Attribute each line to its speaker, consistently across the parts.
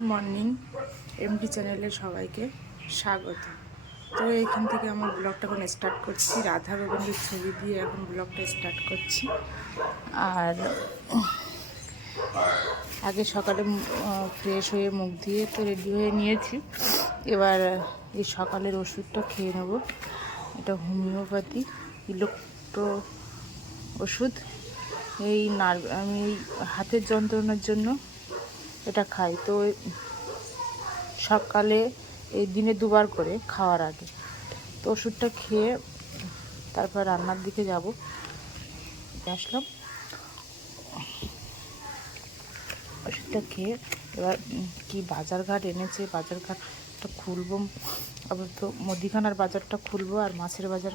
Speaker 1: Morning MT চ্যানেলে সবাইকে স্বাগত। তো এখান থেকে আমার ব্লগটা এখন স্টার্ট করছি। রাধা গোবিন্দের ছবি দিয়ে এখন ব্লগটা স্টার্ট করছি। আর আগে সকালে ফ্রেশ হয়ে মুখ দিয়ে তো রেডি হয়ে নিয়েছি। এবার, এই সকালের ওষুধটা খেয়ে নেব। এটা হোমিওপ্যাথি, ইলেকট্রো ওষুধ। এই নার্ভ আমি হাতের যন্ত্রণার জন্য এটা খাই। তো সকালে এই দিনে দুবার করে খাওয়ার আগে। তো ওষুধটা খেয়ে তারপর রান্নার দিকে যাব। আসলাম। ওষুধটা খেয়ে এবার কি বাজার ঘাট এনেছে? বাজার ঘাটটা খুলবো। আবার তো মুদিখানার বাজারটা খুলবো আর মাছের বাজার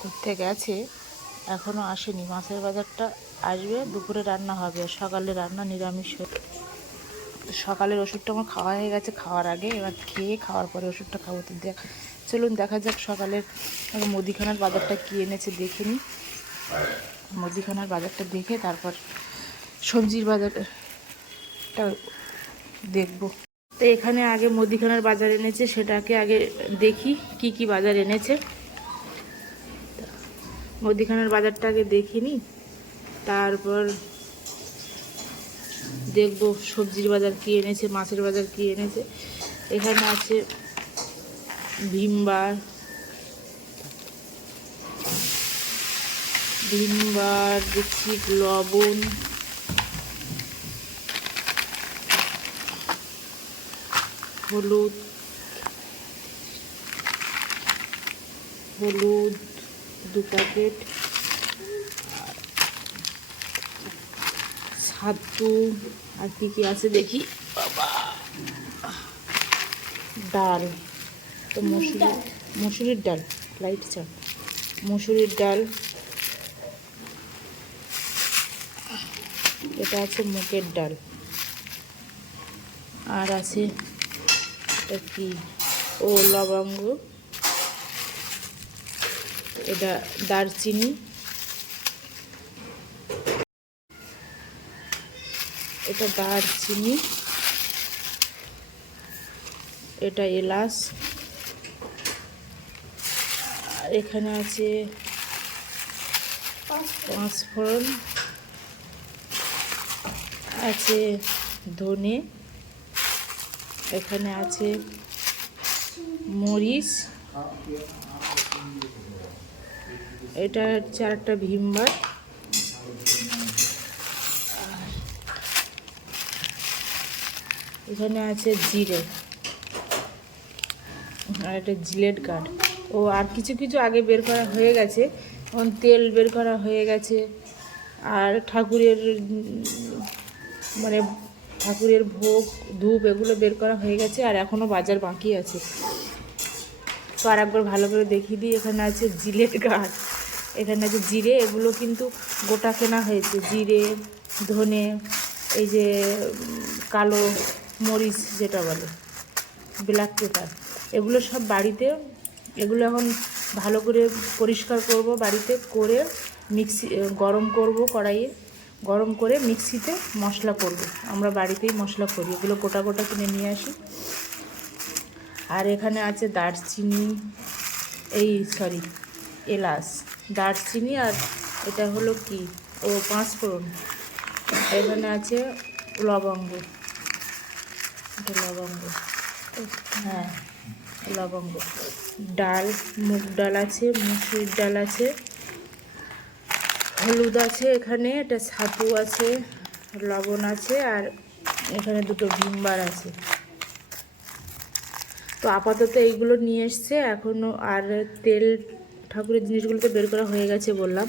Speaker 1: করতে গেছে। এখনও আসেনি। মাছের বাজারটা আসবে, দুপুরে রান্না হবে। সকালে রান্না নিরামিষ। সকালের ওষুধটা আমার খাওয়া হয়ে গেছে, খাওয়ার আগে। এবার খেয়ে খাওয়ার পরে ওষুধটা খাব। তো দেখ চলুন দেখা যাক সকালের মুদিখানার বাজারটা কী এনেছে, দেখে নিই মুদিখানার বাজারটা দেখে তারপর সবজির বাজারটা দেখব। তো এখানে আগে মুদিখানার বাজার এনেছে, সেটাকে আগে দেখি কি কি বাজার এনেছে। মুদিখানার বাজারটা আগে দেখিনি তারপর দেখব সবজির বাজার কি এনেছে, মাছের বাজার কি এনেছে। এখানে আছে ভিমবার। ভিমবার, দেখছি লবণ। হলুদ। হলুদ দু প্যাকেট। ছাতু আর কি কি আছে দেখি। বাবা। ডাল। তো মসুরি মসুরির ডাল। লাইট চা মসুরির ডাল। এটা আছে মুগের ডাল। আর আছে এটা কি? ও লবঙ্গ। এটা দারচিনি। এটা দারচিনি। এটা এলাচ। এখানে আছে পাঁচফোড়ন। আছে ধনে। এখানে আছে মরিচ। এটা চারটা ভীমবার। এখানে আছে জিরে। আর একটা জিলেট কাঠ। ও, আর কিছু কিছু আগে বের করা হয়ে গেছে। যেমন তেল বের করা হয়ে গেছে। আর ঠাকুরের মানে ঠাকুরের ভোগ, ধূপ এগুলো বের করা হয়ে গেছে আর এখনও বাজার বাকি আছে। তো আর একবার ভালো করে দেখিয়ে দিই, এখানে আছে জিলেট গাছ এখানে আছে জিরে, এগুলো কিন্তু গোটা কেনা হয়েছে। জিরে, ধনে, এই যে কালো মরিচ যেটা বলে ব্ল্যাক পেপার এগুলো সব বাড়িতে, এগুলো এখন ভালো করে পরিষ্কার করব বাড়িতে করে মিক্সি গরম করব কড়াইয়ে, গরম করে মিক্সিতে মশলা করব। আমরা বাড়িতেই মশলা করি, এগুলো গোটা গোটা কিনে নিয়ে আসি। আর এখানে আছে দারচিনি, এই সরি এলাচ, দারচিনি আর এটা হলো কি? ও পাঁচফোড়ন। এখানে আছে লবঙ্গ। এটা লবঙ্গ। হ্যাঁ। লবঙ্গ। ডাল মুগ ডাল আছে মুসুরির ডাল আছে হলুদ আছে এখানে এটা ছাতু আছে লবণ আছে আর এখানে দুটো ভিমবার আছে। তো আপাতত এইগুলো নিয়ে এসছে এখনও আর তেল ঠাকুরের জিনিসগুলো তো বের করা হয়ে গেছে বললাম।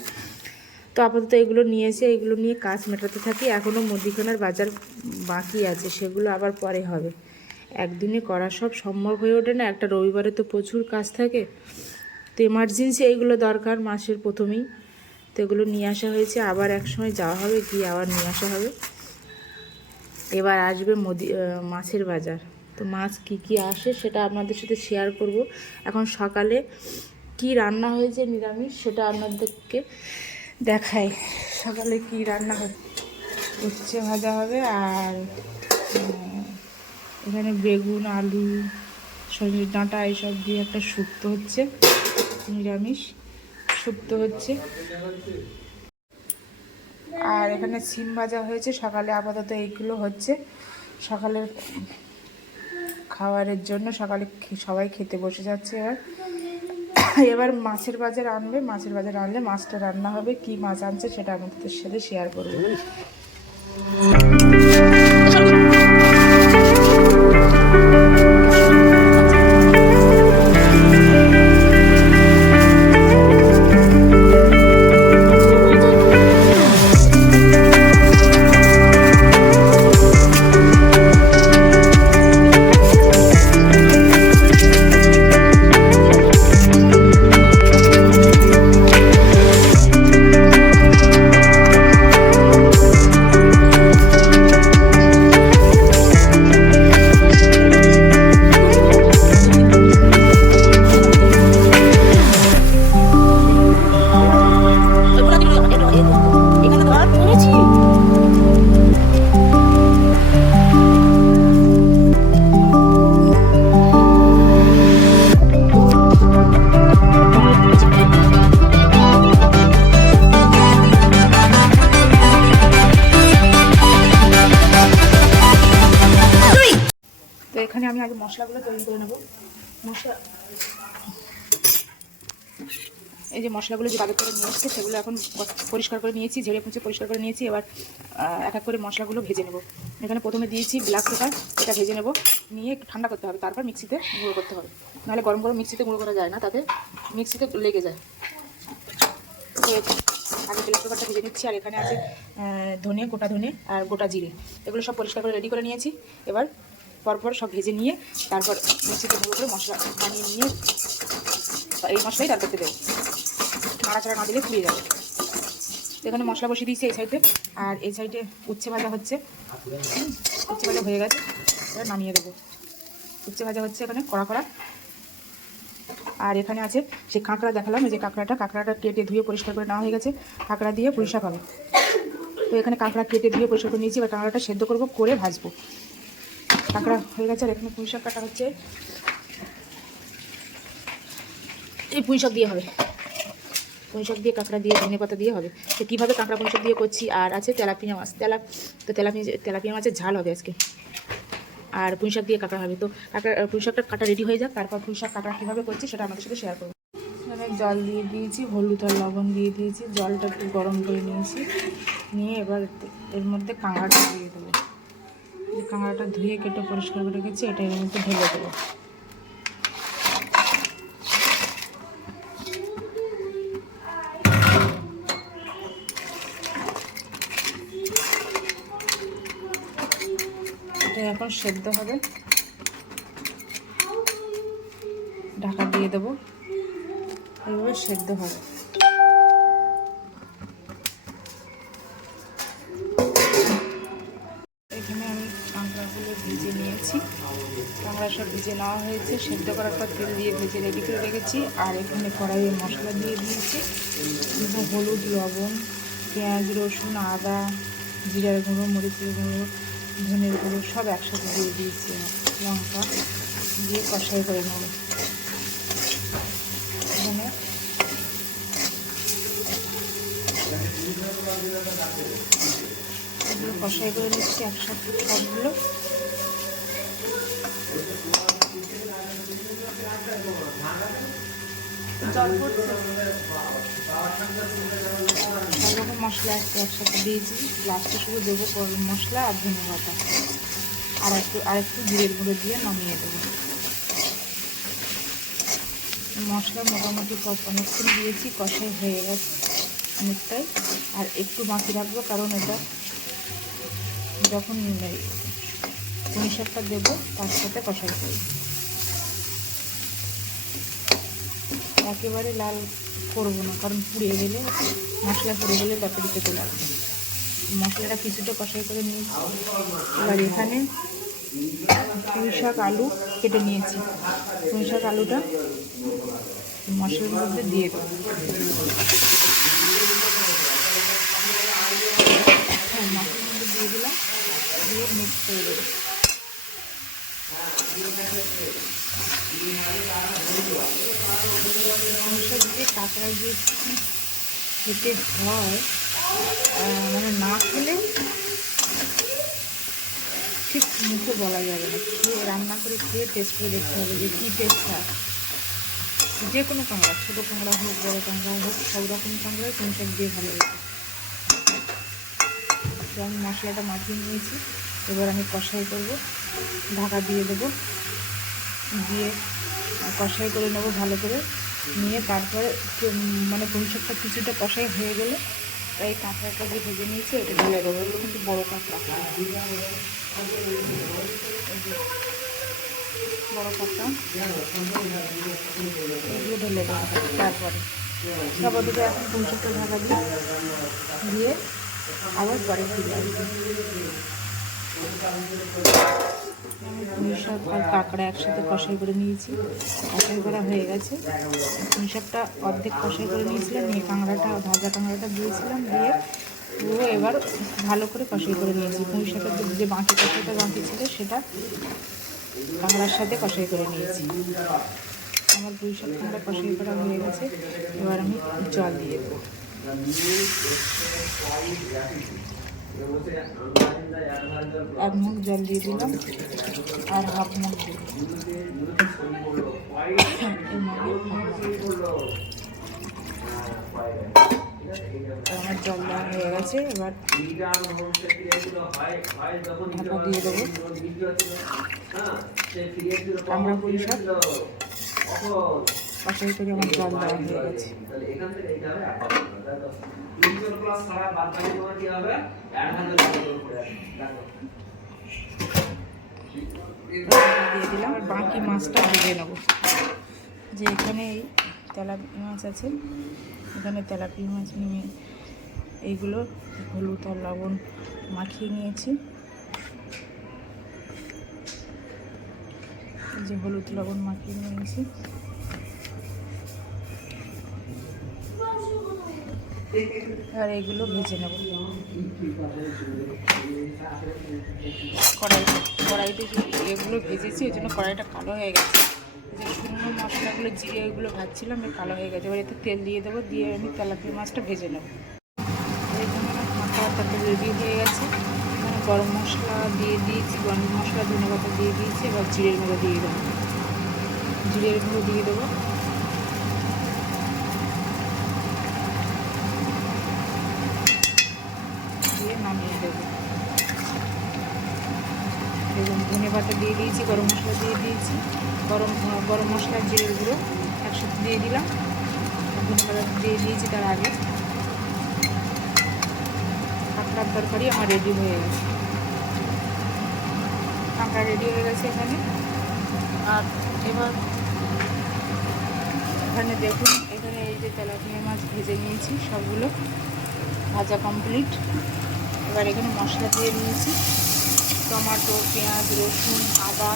Speaker 1: তো আপাতত এগুলো নিয়ে এসে এগুলো নিয়ে কাজ মেটাতে থাকি। এখনও মুদিখানার বাজার বাকি আছে, সেগুলো আবার পরে হবে। একদিনে করা সব সম্ভব হয়ে ওঠে না, একটা রবিবারে তো প্রচুর কাজ থাকে। তো এমার্জেন্সি এইগুলো দরকার মাসের প্রথমেই। তো এগুলো নিয়ে আসা হয়েছে, আবার এক সময় যাওয়া হবে, গিয়ে আবার নিয়ে আসা হবে। এবার আসবে মুদি মাছের বাজার। তো মাছ কি কি আসে সেটা আপনাদের সাথে শেয়ার করব। এখন সকালে কি রান্না হয়েছে নিরামিষ সেটা আপনাদেরকে দেখাই সকালে কি রান্না হয়। উচ্ছে ভাজা হবে আর এখানে বেগুন, আলু সজনের ডাঁটা এইসব দিয়ে একটা শুক্তো হচ্ছে, নিরামিষ শুক্তো হচ্ছে। আর এখানে সিম ভাজা হয়েছে, সকালে আপাতত এইগুলো হচ্ছে। সকালের খাবারের জন্য সকালে সবাই খেতে বসে যাচ্ছে এবার। এবার মাছের বাজার আনবে, মাছের বাজার আনলে মাছটা রান্না হবে, কি মাছ আনছে সেটা আমাদের সাথে শেয়ার করব। এই যে মশলাগুলো যে বাজার করে নিয়ে এসছে, সেগুলো এখন পরিষ্কার করে নিয়েছি, ঝেড়ে মুছে পরিষ্কার করে নিয়েছি। এবার এক এক করে মশলাগুলো ভেজে নেব। এখানে প্রথমে দিয়েছি ব্ল্যাক পেপার, এটা ভেজে নেব। নিয়ে একটু ঠান্ডা করতে হবে, তারপর মিক্সিতে গুঁড়ো করতে হবে। নাহলে গরম গরম মিক্সিতে গুঁড়ো করা যায় না, তাতে মিক্সিতে লেগে যায়। আগে ব্ল্যাক পেপারটা ভেজে নিচ্ছি, আর এখানে আছে ধনে, গোটা ধনে আর গোটা জিরে। এগুলো সব পরিষ্কার করে রেডি করে নিয়েছি। এবার পরপর সব ভেজে নিয়ে, তারপর মিক্সিতে গুঁড়ো করে মশলা বানিয়ে নিয়ে এই মশলাই তারপরে দেবো। নাড়াচাড়া না দিলে ফুরিয়ে যাবে। এখানে মশলা বসিয়ে দিয়েছি এই সাইডে। আর এই সাইডে উচ্ছে ভাজা হচ্ছে। উচ্ছে ভাজা হয়ে গেছে। এবার নামিয়ে দেবো। উচ্ছে ভাজা হচ্ছে এখানে কড়া কড়া। আর এখানে আছে সেই কাঁকড়া দেখালাম। যে কাঁকড়াটা কাঁকড়াটা কেটে ধুয়ে পরিষ্কার করে নেওয়া হয়ে গেছে। কাঁকড়া দিয়ে শাক হবে। তো এখানে কাঁকড়া কেটে ধুয়ে পরিষ্কার করে নিয়েছি। এবার কাঁকড়াটা সেদ্ধ করব, করে ভাজবো। কাঁকড়া হয়ে গেছে। আর এখানে শাক কাটা হচ্ছে। এই পুঁই শাক দিয়ে হবে। পুঁই শাক দিয়ে কাঁকড়া দিয়ে, ধনে পাতা দিয়ে হবে। তো কীভাবে কাঁকড়া পুঁই শাক দিয়ে করছি? আর আছে তেলাপিয়া মাছ। তেলা তো তেলাপিয়া তেলাপিয়া মাছের ঝাল হবে আজকে। আর পুঁই শাক দিয়ে কাঁকড়া হবে। তো কাঁকড়া পুঁই শাকটা কাটা রেডি হয়ে যাক। তারপর পুঁই শাক কাঁকড়া কীভাবে করছি সেটা আমাদের সাথে শেয়ার করব। এখানে জল দিয়ে দিয়েছি, হলুদ আর লবণ দিয়ে দিয়েছি। জলটা একটু গরম করে নিয়েছি। নিয়ে এবার এর মধ্যে কাঁকড়াটা দিয়ে দেবো। কাঁকড়াটা ধুয়ে কেটে পরিষ্কার করে রেখেছি, এটা এর মধ্যে ঢেলে দেবো। এখন সেদ্ধ হবে। ঢাকা দিয়ে দেবো। এইভাবে সেদ্ধ হবে। এখানে আমি কাঁকড়াগুলো ভেজে নিয়েছি। কাঁকড়া সব ভেজে নেওয়া হয়েছে। সেদ্ধ করার পর তেল দিয়ে ভেজে রেডি করে রেখেছি। আর এখানে কড়াইয়ে মশলা দিয়ে দিয়েছি। হলুদ, লবণ, পেঁয়াজ, রসুন, আদা, জিরার গুঁড়ো, মরিচের গুঁড়ো ধনের গুঁড়ো সব একসাথে দিয়ে দিয়েছি লঙ্কা দিয়ে কষাই করে নেব। এখানে এগুলো কষাই করে নিচ্ছি একসাথে সবগুলো। জল পড়ছে। মশলা একটু একসাথে দিয়েছি লাস্টে শুধু দেবো গরম মশলা আর ধনে পাতা। আর একটু আর একটু জিরের গুঁড়ো দিয়ে নামিয়ে দেবো। মশলা মোটামুটি অনেকক্ষণ দিয়েছি, কষাই হয়ে গেছে অনেকটাই। আর একটু বাকি রাখব কারণ এটা যখন এই দেবো, তার সাথে কষাই করি একেবারে লাল করব না, কারণ পুড়িয়ে গেলে মশলা পুড়ে গেলে খেতে লাগবে মশলাটা কিছুটা কষাই করে নিয়েছি। এবার এখানে পুঁই শাক, আলু কেটে নিয়েছি। পুঁই শাক, আলুটা মশলার মধ্যে দিয়ে দেবো। মধ্যে করে দেবো দিয়ে কাঁকড়া দিয়ে খেতে হয় মানে না খেলে ঠিক মুখে বলা যাবে না। খেয়ে রান্না করে খেয়ে টেস্ট করে দেখতে হবে যে কী টেস্ট হয়। যে কোনো কাঁকড়া, ছোটো কাঁকড়া হোক, বড়ো কাঁকড়া হোক, সব রকম কাঁকড়াই কোন শাক দিয়ে ভালো লাগে। তো আমি মশলাটা মাখিয়ে নিয়েছি। এবার আমি কষাই করব। ঢাকা দিয়ে দেবো। দিয়ে কষাই করে নেব ভালো করে। নিয়ে তারপরে মানে শাকটা কিছুটা কষাই হয়ে গেলে তাই কাঁকড়াটা যে ভেজে নিয়েছি এটা ঢেলে দেবো। এগুলো কিন্তু বড়ো কাঁকড়া বড়ো কাঁকড়া এগুলো ঢেলে দেবো তারপরে। সব ওদিকে এখন শাকটা ঢাকা দিয়ে দিয়ে আবার পরে ফিরে পুঁই শাক আর কাঁকড়া একসাথে কষাই করে নিয়েছি। কষাই করা হয়ে গেছে। পুঁই শাকটা অর্ধেক কষাই করে নিয়েছিলাম নিয়ে কাঁকড়াটা, ভাজা কাঁকড়াটা দিয়েছিলাম দিয়ে পুরো এবার ভালো করে কষাই করে নিয়েছি। পুঁই শাকের যে বাঁকি কষাইটা বাকি ছিল, সেটা কাঁকড়ার সাথে কষাই করে নিয়েছি। আমার পুঁই শাক কাঁকড়া কষাই করা হয়ে গেছে। এবার আমি জল দিয়ে দেবো। এক মুখ জল দিয়ে দিলাম আর হাফ মুখ। আমার জল দেওয়া হয়ে গেছে, এবার ঢাকা দিয়ে দেবো আমরা শাক কষাই করে আমার জল দেওয়া হয়ে গেছে। বাকি মাছটা ভেজে নেব। যে এখানে এই তেলাপি মাছ আছে, এখানে তেলাপি মাছ নিয়ে এইগুলো হলুদ আর লবণ মাখিয়ে নিয়েছি। যে হলুদ লবণ মাখিয়ে নিয়েছি। আর এগুলো ভেজে নেব। কড়াই কড়াইতে এগুলো ভেজেছি, ওই জন্য কড়াইটা কালো হয়ে গেছে। যে শুকনো মশলাগুলো, জিরে ওইগুলো ভাজছিলাম এই কালো হয়ে গেছে। এবার এতে তেল দিয়ে দেবো, দিয়ে আমি তেলাপিয়া মাছটা ভেজে নেব। এখানে রেডি হয়ে গেছে। এখানে গরম মশলা দিয়ে দিয়েছি, গরম মশলা ধনে পাতা দিয়ে দিয়েছি, এবার জিরের গুঁড়ো দিয়ে দেবো। জিরের গুঁড়ো দিয়ে দেবো দিয়ে নামিয়ে দেবো পাতা দিয়ে দিয়েছি, গরম মশলা দিয়ে দিয়েছি। গরম গরম মশলা জিরের গুঁড়ো একসাথে দিয়ে দিলাম। ধনে পাতা দিয়ে দিয়েছি তার আগে। কাঁকড়ার তরকারি আমার রেডি হয়ে গেছে। কাঁকড়া রেডি হয়ে গেছে এখানে। আর এবার এখানে দেখুন, এখানে এই যে তেলাপিয়া মাছ ভেজে নিয়েছি সবগুলো। ভাজা কমপ্লিট এবার এখানে মশলা দিয়ে নিয়েছি টমেটো, পেঁয়াজ, রসুন, আদা,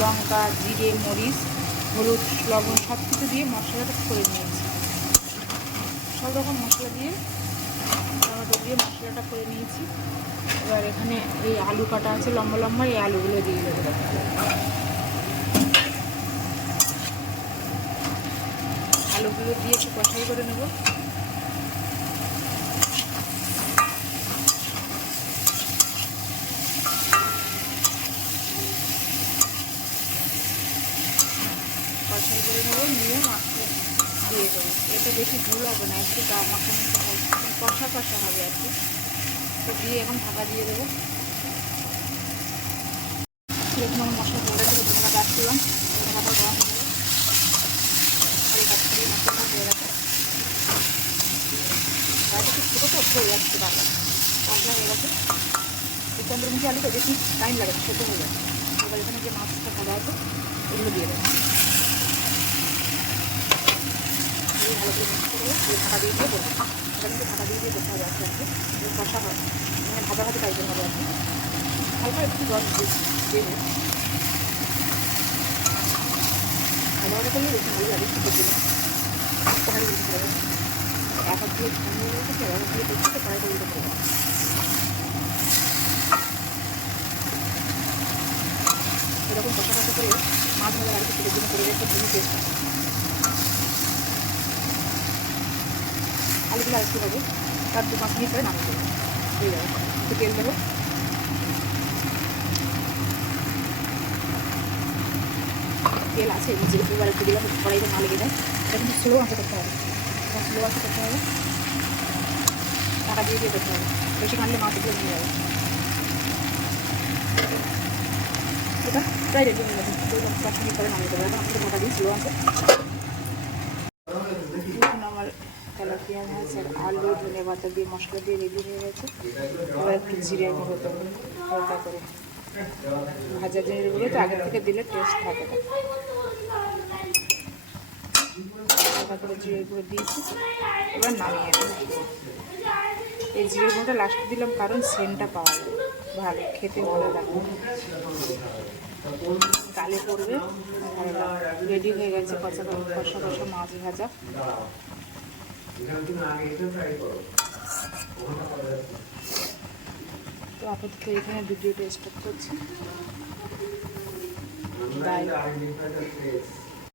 Speaker 1: লঙ্কা, জিরে, মরিচ, হলুদ, লবণ সব কিছু দিয়ে মশলাটা করে নিয়েছি। সব রকম মশলা দিয়ে, টমেটো দিয়ে মশলাটা করে নিয়েছি। এবার এখানে এই আলু কাটা আছে, লম্বা লম্বা, এই আলুগুলো দিয়ে দেবো। আলুগুলো দিয়ে একটু কষাই করে নেব কষাই করে নেব নিয়ে মাছটা দিয়ে দেবো এটা বেশি ঝোল হবে না, একটু গা মাখানো কষা কষা হবে আর কি। তো দিয়ে এখন ঢাকা দিয়ে দেবো। এরকম আমি মশলা পড়ে দেবো ঢাকা গরম হয়ে তো হয়ে যাচ্ছে হয়ে গেছে। চন্দ্রমুখী আলুটা বেশি টাইম লাগে না হয়ে যাবে এবার এখানে যে মাছটা ভালো আছে এগুলো দিয়ে দেবো। ভালো করে মিক্স করে দিয়ে দিয়ে দিয়ে বলব এটা কিন্তু ঢাকা দিয়ে দিয়ে করতে হবে আস্তে আস্তে কষা হবে মানে ভাজা ভাজা টাইপের হবে আর হালকা একটু জল দিয়ে দেবো ভালো ভালো বেশি ভালো লাগে সুতোর জন্য কড়াই দিতে এক হাত দিয়ে ঠান্ডা হয়ে গেছে এক হাত দিয়ে করছি তো কড়াই করে দিতে এরকম কষা কষা করে। মাছ ভাজা আর একটু করে রেখে খুবই টেস্ট আলুগুলো আরেকটু হবে? তার দু পাঁচ মিনিট পরে নামিয়ে দেবো হয়ে যাবে একটু তেল দেবো। তেল আছে নিজে এবার একটু দিলাম কড়াইতে না লেগে যায় এটা কিন্তু স্লো আঁচে করতে হবে। স্লো আঁচে করতে হবে। টাকা দিয়ে দিয়ে করতে হবে। বেশি কানলে মাছগুলো নিয়ে যাবে। এটা প্রায় রেডি হয়ে গেছে। পাঁচ মিনিট পরে নামিয়ে দেবো। এখন আমাকে মোটা দিয়ে স্লো আছে এখন আমার তেলাপিয়া মাছ আর আলু, ধনে পাতা দিয়ে মশলা দিয়ে রেডি হয়ে গেছে। এবার একটু জিরে গুঁড়ো দেবো হালকা করে। ভাজা গুঁড়ো তো আগে থেকে দিলে টেস্ট থাকে না। হালকা করে জিরে গুঁড়ো দিয়েছি, এবার নামিয়ে দেবো এই জিরে গুঁড়োটা লাস্টে দিলাম কারণ সেন্টটা পাওয়া যায়, ভালো, খেতে ভালো লাগে। গালে পড়বে রেডি হয়ে গেছে কষা কষা কষা মাছ ভাজা। তো আপাতত এখানে ভিডিওটা স্টপ করছি। বাই